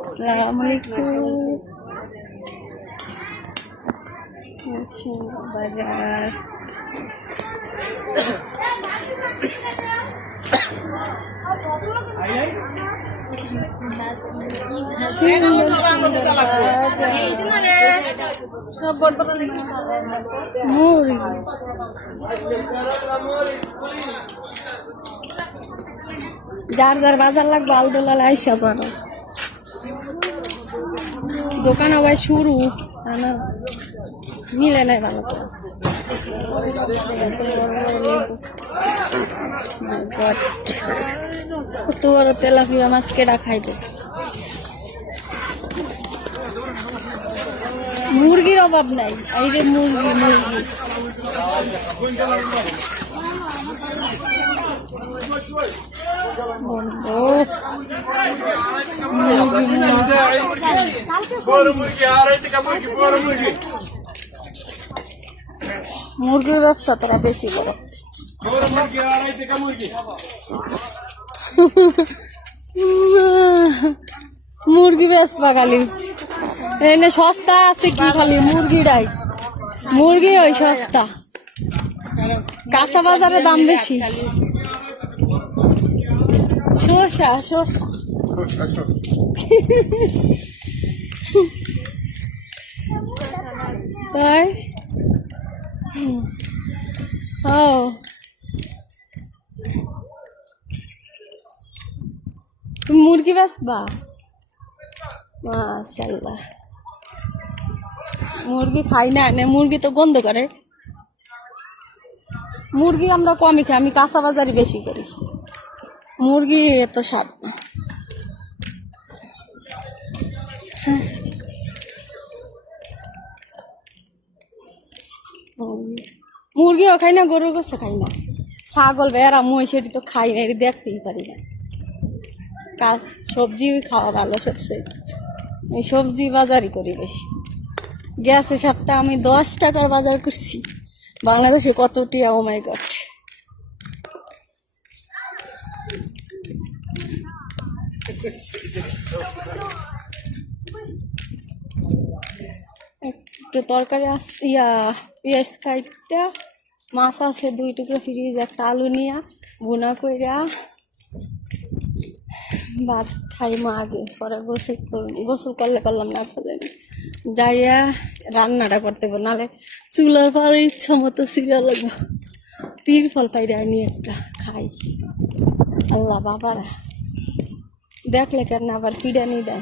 আসসালামুয়ালাইকুম। বাজার যার যার বাজার লাগবে আলদোলাল আইসা পারো। দোকান আবার শুরু না মিলে নাই ভালো করে। কত বড় তেলাপিয়া মাছ কেডা খাইবে? মুরগির অভাব নাই। এই যে মুরগি মুরগি মুরগির ব্যবসা তোরা বেশি বড়। মুরগি বেচবা খালি এনে সস্তা আছে কি? খালি মুরগিটাই মুরগি ওই সস্তা, কাঁচা বাজারে দাম বেশি। শসা শসা তাই ও তুমি মুরগি বেচবা? মাশাআল্লাহ। মুরগি খাই না, মুরগি তো গন্ধ করে। মুরগি আমরা কমই খাই, আমি কাঁচা বাজারই বেশি করি। মুরগি এত স্বাদ না। মুরগিও খাই না, গরুর গোশত খাই না, ছাগল ভেড়া মই সেটি তো খাই না, এটি দেখতেই পারি না। সবজি খাওয়া ভালো সবচেয়ে, এই সবজি বাজারই করি বেশি। গ্যাসের সাথে আমি 10 টাকার বাজার করছি। বাংলাদেশে কত টিয়া? ও মাই গড। একটু তরকারি ইয়া পেঁয়াজ কাইটা, মাছ আছে 2 টুকরো ফ্রিজ, একটা আলু নিয়া ভুনা কইরা ভাত খাইমা আগে, পরে গোসল করলে করলাম না করলে যাইয়া রান্নাটা করতে পারবো, নাহলে চুলার পরে ইচ্ছা মতো সিরা লাগবো। তিরফল পাইরা নিয়ে একটা খাই। আল্লাহ বাবারা দেখলে কেন আবার পিড়ানি দেয়।